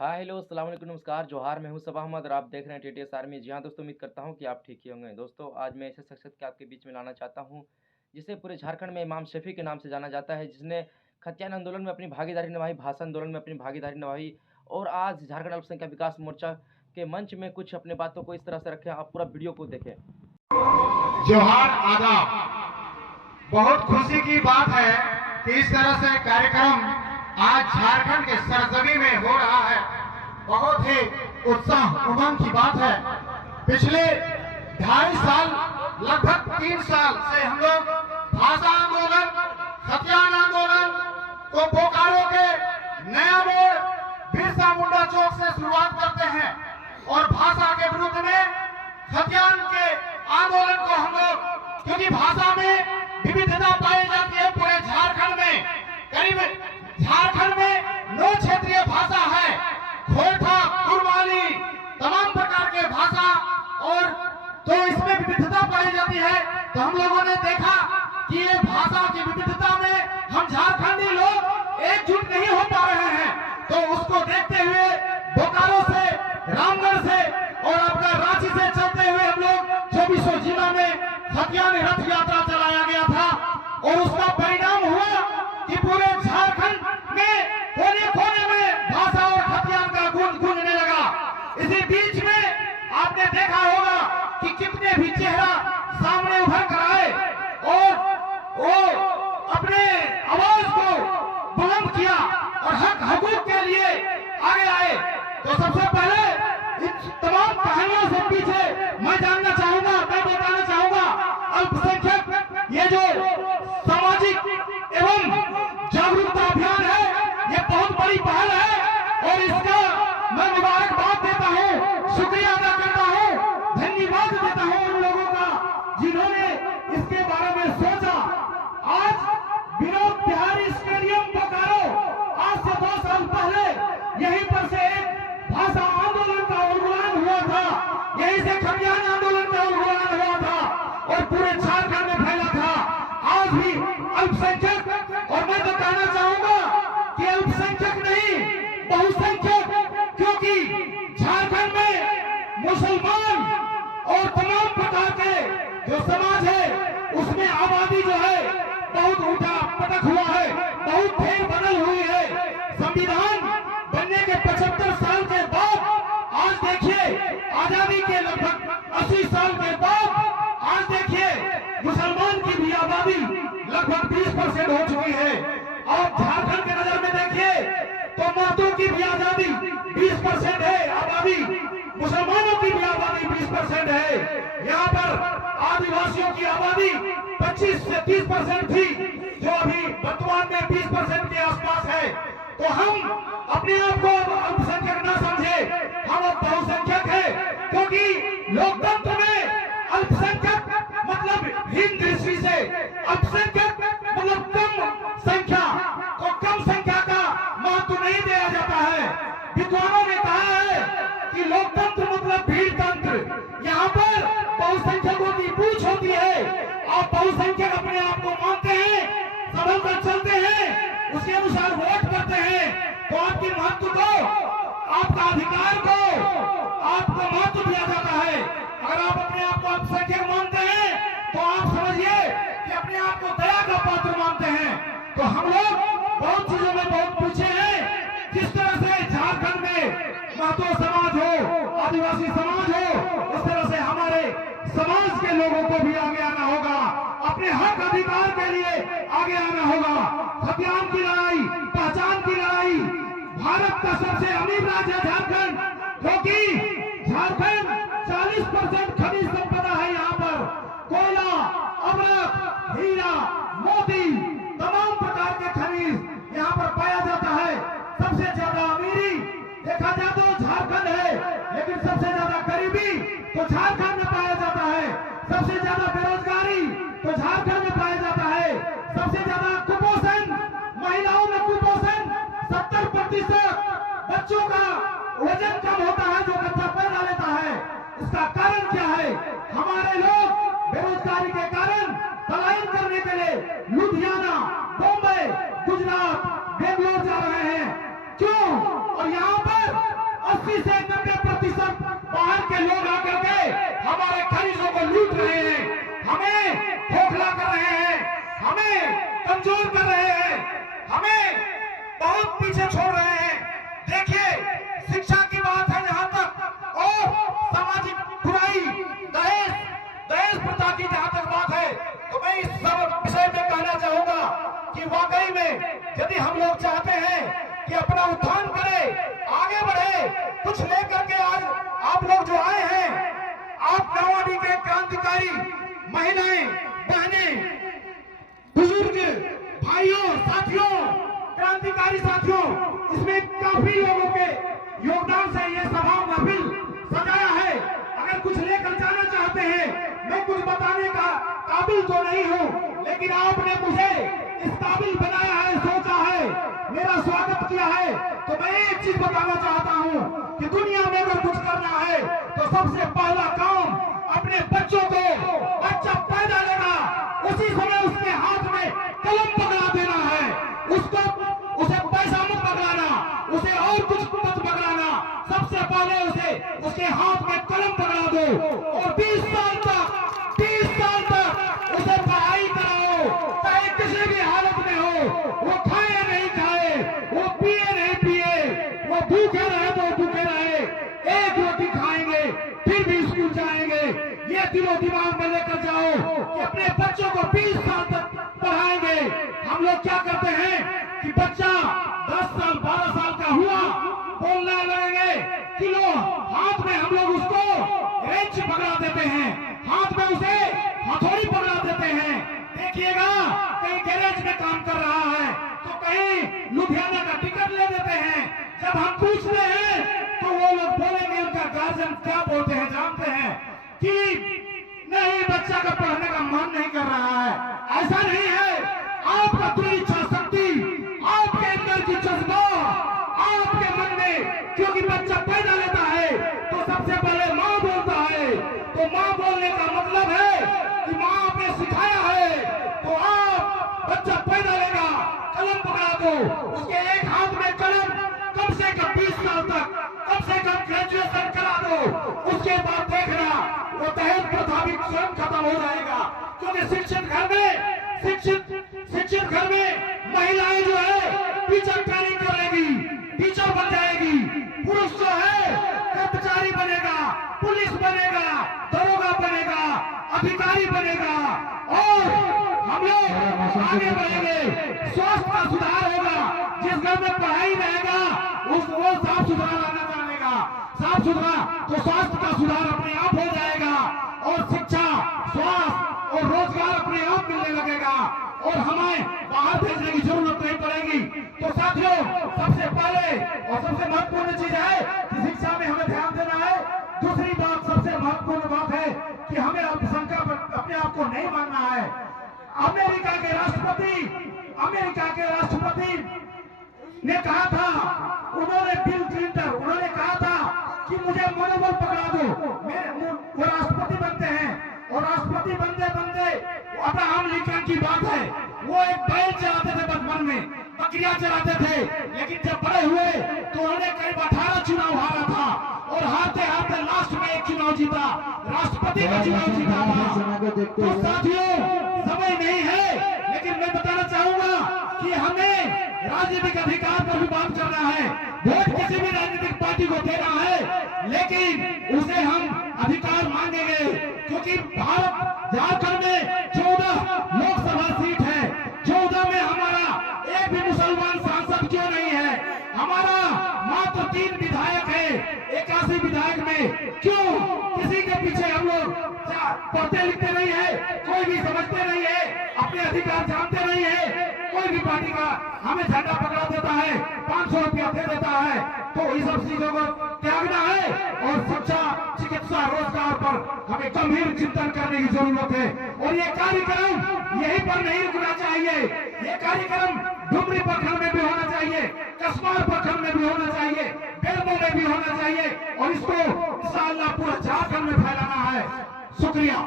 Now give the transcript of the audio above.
Hi hello अस्सलाम वालेकुम नमस्कार जोहार मैं हूं सबा अहमद और आप देख रहे हैं टीटीएस आर्मी। जी हाँ दोस्तों, उम्मीद करता हूं कि आप ठीक ही होंगे। दोस्तों आज मैं ऐसे शख्सियत के आपके बीच में लाना चाहता हूं जिसे पूरे झारखंड में इमाम शफी के नाम से जाना जाता है, जिसने खतियान आंदोलन में अपनी भागीदारी निभाई, भाषा आंदोलन में अपनी भागीदारी निभाई और आज झारखंड अल्पसंख्यक विकास मोर्चा के मंच में कुछ अपने बातों को इस तरह से रखें। आप पूरा वीडियो को देखें। जोहार आदाब। बहुत खुशी की बात है कि इस तरह से कार्यक्रम आज झारखंड के सरजमी में हो रहा है। बहुत ही उत्साह उमंग की बात है। पिछले 2.5 साल लगभग 3 साल से हम लोग भाषा आंदोलन, खतियान आंदोलन को बोकारो के नया मोड़ बिरसा मुंडा चौक से शुरुआत करते हैं और भाषा के विरुद्ध में खतियान के आंदोलन को हम लोग, क्योंकि भाषा में विविधता पाई जाती है पूरे झारखंड में। करीब झारखंड में 9 क्षेत्रीय भाषा है, खोरठा, कुरवाली, तमाम प्रकार के भाषा, और तो इसमें विविधता पाई जाती है। तो हम लोगों ने देखा कि ये भाषा की विविधता में हम झारखंडी लोग एकजुट नहीं हो पा रहे हैं। तो उसको देखते हुए बोकारो से, रामगढ़ से और आपका रांची से चलते हुए हम लोग 2400 जिला में खतियान रथ यात्रा चलाया गया था और उसका परिणाम हुआ कि पूरे झारखंड में कोने कोने में भाषा और खतियान का गूंजने लगा। इसी बीच में आपने देखा होगा कि कितने भी चेहरा सामने उभर कर आए और वो अपने आवाज को बुलंद किया और हक हकूक के लिए आगे आए। तो सबसे पहले इन तमाम कहानियों से पीछे मैं जानना चाहूंगा, मैं बताना चाहूंगा, अल्पसंख्यक ये जो सामाजिक एवं जागरूकता अभियान है, ये बहुत बड़ी पहल है और इसका मैं मुबारकबाद देता हूँ, शुक्रिया अदा करता हूँ, धन्यवाद देता हूँ उन लोगों का जिन्होंने इसके बारे में सोचा। आज विनोद बिहारी स्टेडियम बोकारो, आज से 2 साल पहले यहीं पर से एक भाषा आंदोलन का उद्घाटन हुआ था, यहीं से खतियान आंदोलन का उद्घाटन हुआ था और पूरे झारखंड में फैला था। आज भी अल्पसंख्यक, और मैं तो कहना चाहूंगा कि अल्पसंख्यक नहीं बहुसंख्यक, क्योंकि झारखंड में मुसलमान और तमाम प्रकार के जो समाज है उसमें आबादी जो है बहुत उठा पटक हुआ है, बहुत फेर बदल हुई है। संविधान बनने के 75 साल के बाद आज देखिए, आजादी के लगभग 80 साल के बाद आज देखिए मुसलमान की भी आबादी लगभग 20% हो चुकी है। और झारखंड के नजर में देखिए तो मर्दों की भी आजादी 20% है आबादी, मुसलमानों की भी आबादी 20% है। यहाँ पर आदिवासियों की आबादी 25 से 30% थी, जो अभी वर्तमान में 20% के आसपास है। तो हम अपने आप को अल्पसंख्यक न समझे, हम अब बहुसंख्यक है, क्योंकि लोकतंत्र में अल्पसंख्यक मतलब हीन दृष्टि से, अल्पसंख्यक मतलब कम संख्या, तो कम संख्या का महत्व नहीं दिया जाता है। विद्वानों ने कहा है कि लोकतंत्र मतलब भीड़ तंत्र। यहाँ पर बहुसंख्यकों की पूछ होती है, आप बहुसंख्यक अपने आप को मानते हैं, संभल कर चलते हैं, उसके अनुसार वोट करते हैं, तो आपकी महत्व को, आपका अधिकार को आपको महत्व दिया जाता है। अगर आप अपने आप को अल्पसंख्यक मानते हैं तो आप समझिए कि अपने आप को दया का पात्र मानते हैं। तो हम लोग बहुत चीजों में बहुत पीछे हैं। जिस तरह से झारखंड में महतो समाज हो, आदिवासी समाज हो, इस तरह से हमारे समाज के लोगों को भी आगे आना होगा, अपने हक अधिकार के लिए आगे आना होगा। खतियान की लड़ाई, पहचान की लड़ाई, भारत का सबसे अमीर राज्य है झारखंड, क्योंकि झारखंड 40% खनिज संपदा है। यहाँ पर कोयला, अमरक, हीरा, मोती, तमाम प्रकार के खनिज यहाँ पर पाया जाता है। सबसे ज्यादा अमीरी देखा जाए तो झारखंड है, लेकिन सबसे ज्यादा गरीबी तो झारखंड में पाया जाता है। सबसे ज्यादा बेरोजगारी तो झारखंड में पाया जाता है। सबसे ज्यादा कुपोषण, महिलाओं में कुपोषण 70%, बच्चों का वजन कम होता है जो बच्चा पैदा लेता है। इसका कारण क्या है? हमारे लोग बेरोजगारी के कारण पलायन करने के लिए लुधियाना, बॉम्बे, गुजरात, बेंगलोर जा रहे हैं। क्यों? और यहाँ पर 80 से 90% बाहर के लोग आकर के हमारे खनिजों को लूट रहे हैं, हमें खोखला कर रहे हैं, हमें कमजोर कर रहे हैं, हमें बहुत पीछे छोड़ रहे हैं। देखिए शिक्षा की बात है जहां तक, और सामाजिक बुराई, दहेज प्रथा की जहां तक बात है, तो मैं इस सब विषय में कहना चाहूंगा कि वाकई में यदि हम लोग चाहते हैं कि अपना उत्थान करें, आगे बढ़े, कुछ लेकर के आज आप लोग जो आए हैं, आप नवाडी के क्रांतिकारी महिलाएं, बहनें, बुजुर्ग भाइयों, साथियों, क्रांतिकारी साथियों, इसमें काफी लोगों के योगदान से ये सभा महफिल सजाया है। अगर कुछ लेकर जाना चाहते हैं, मैं कुछ बताने का काबिल तो नहीं हूँ, लेकिन आपने मुझे इस काबिल बनाया है, सोचा है, मेरा स्वागत किया है, तो मैं एक चीज बताना चाहता हूँ कि दुनिया में अगर कुछ करना है तो सबसे पहला काम अपने बच्चों को, बच्चा पैदा लेगा उसी समय उसके हाथ में कलम पकड़ा देना है, उसे पैसा मत पकड़ाना, उसे और कुछ मत पकड़ाना, सबसे पहले उसके हाथ में कलम पकड़ा दो और 20 साल तक उसे पढ़ाई कराओ, चाहे किसी भी हालत में हो, वो खाए नहीं खाए, वो पिए नहीं पिए, वो भूखे रहे तो भूखे रहे, एक रोटी खाएंगे फिर भी स्कूल जाएंगे। ये दिलो दिमाग में लेकर जाओ कि अपने बच्चों को 20 साल तक पढ़ाएंगे। हम लोग क्या करते हैं कि बच्चा 10 साल 12 साल का हुआ, बोलने लगेंगे किलो, हाथ में हम लोग उसको रेंच पकड़ा देते हैं, हाथ में उसे हथौड़ी पकड़ा देते हैं। देखिएगा कहीं गैरेज में काम कर रहा है तो कहीं लुधियाना का टिकट ले देते हैं। जब हम पूछते हैं तो वो लोग बोलेंगे, उनका गार्जियन क्या बोलते हैं जानते हैं कि नहीं, बच्चा का पढ़ने का मन नहीं कर रहा है। ऐसा नहीं है, आपका पूरी इच्छा शक्ति, आपके अंदर की जज्बा, आपके मन में, क्योंकि बच्चा पैदा लेता है तो सबसे पहले माँ बोलता है, तो माँ बोलने का मतलब है कि माँ आपने सिखाया है, तो आप बच्चा पैदा लेगा, कलम पकड़ा दो, उसके एक हाथ में कलम, कम से कम 20 साल तक, कम से कम ग्रेजुएशन करा दो, उसके बाद देखना वो दहेज प्रथा भी स्वयं खत्म हो जाएगा। क्योंकि शिक्षित घर में महिलाएं जो है टीचर ट्रेनिंग कर लेगी, टीचर बन जाएगी, पुरुष जो है कर्मचारी बनेगा, पुलिस बनेगा, दरोगा बनेगा, अधिकारी बनेगा, और हम लोग आगे बढ़ेंगे। स्वास्थ्य का सुधार होगा, जिस घर में पढ़ाई रहेगा वो साफ सुथरा रहना जानेगा, साफ सुथरा तो स्वास्थ्य का सुधार अपने आप हो जाएगा, और शिक्षा, स्वास्थ्य और रोजगार अपने आप मिलने लगेगा, और हमें बाहर भेजने की जरूरत नहीं पड़ेगी। तो साथियों, सबसे पहले और सबसे महत्वपूर्ण चीज है कि शिक्षा में हमें ध्यान देना है। दूसरी बात, सबसे महत्वपूर्ण बात है कि हमें अल्पसंख्या पर अपने आप को नहीं मानना है। अमेरिका के राष्ट्रपति ने कहा था, बिल क्लिंटन, उन्होंने कहा था कि मुझे मनोबल पकड़ा दो, वो राष्ट्रपति बनते हैं, और राष्ट्रपति बनते बनते अब्राहम लिंकन की बात है, वो एक बैल चलाते थे बचपन में, बकरियां चलाते थे, लेकिन जब बड़े हुए तो उन्होंने करीब 18 चुनाव हारा था, और हारते हारते लास्ट में एक चुनाव जीता, राष्ट्रपति का चुनाव जीता था। तो साथियों, समय नहीं है, लेकिन मैं बताना चाहूंगा कि हमें राजनीतिक अधिकार पर भी बात करना है। वोट किसी भी राजनीतिक पार्टी को देना है, लेकिन उसे हम अधिकार मांगेंगे, क्योंकि भारत झारखंड में 14 लोकसभा सीट है, 14 में हमारा एक भी मुसलमान सांसद क्यों नहीं है, हमारा मात्र 3 विधायक है, 81 विधायक में क्यों किसी के पीछे हम लोग पढ़ते लिखते नहीं है, कोई भी समझते नहीं है, अपने अधिकार जानते नहीं है। कोई भी पार्टी का हमें झंडा पकड़ा देता है, 500 रुपया दे देता है, तो इस सब चीजों को त्यागना है, और शिक्षा, चिकित्सा, रोजगार पर हमें गंभीर चिंतन करने की जरूरत है। और ये कार्यक्रम यहीं पर नहीं रुकना चाहिए, ये कार्यक्रम डुमरी प्रखंड में भी होना चाहिए, कसमार प्रखंड में भी होना चाहिए, बेलमो में भी होना चाहिए, और इसको इंशाअल्लाह पूरा झारखंड में फैलाना है। शुक्रिया।